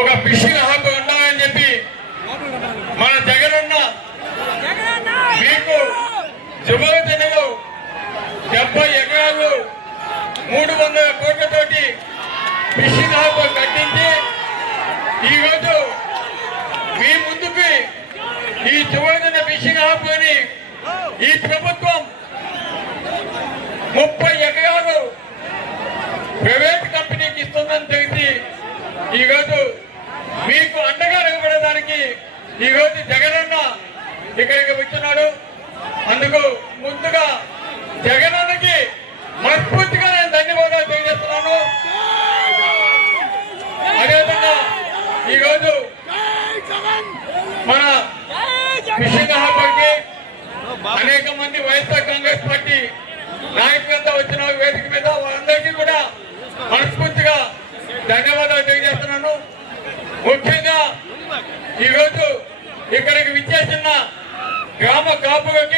ఒక fishing hub ఉండాలని చెప్పి మన జగనన్న మీకు జుమలదినలో 70 ఎకరాలు 300 కోట్లతోటి ఫిషింగ్ హబ్ కట్టించి ఈరోజు మీ ముందుకి ఈ జుమలదిన ఫిషింగ్ హబ్ అని ఈ ప్రభుత్వం 30 ఎకరాలు ప్రైవేట్ కంపెనీకి ఇస్తుందని తెలిసి ఈరోజు మీకు అండగా నిలబడడానికి ఈరోజు జగనన్న ఇక్కడికి వచ్చినాడు. అందుకు ముందుగా జగనన్నకి మనస్ఫూర్తిగా నేను ధన్యవాదాలు తెలియజేస్తున్నాను. అదేవిధంగా ఈరోజు మన ఫిషింగ్ హార్బర్కి అనేక మంది వైఎస్ఆర్ కాంగ్రెస్ పార్టీ నాయకులంతా వచ్చిన వేదిక మీద వాళ్ళందరికీ కూడా మనస్ఫూర్తిగా ధన్యవాదాలు తెలియజేస్తున్నాను. ముఖ్యంగా ఈరోజు ఇక్కడికి విచ్చేసిన గ్రామ కాపులకి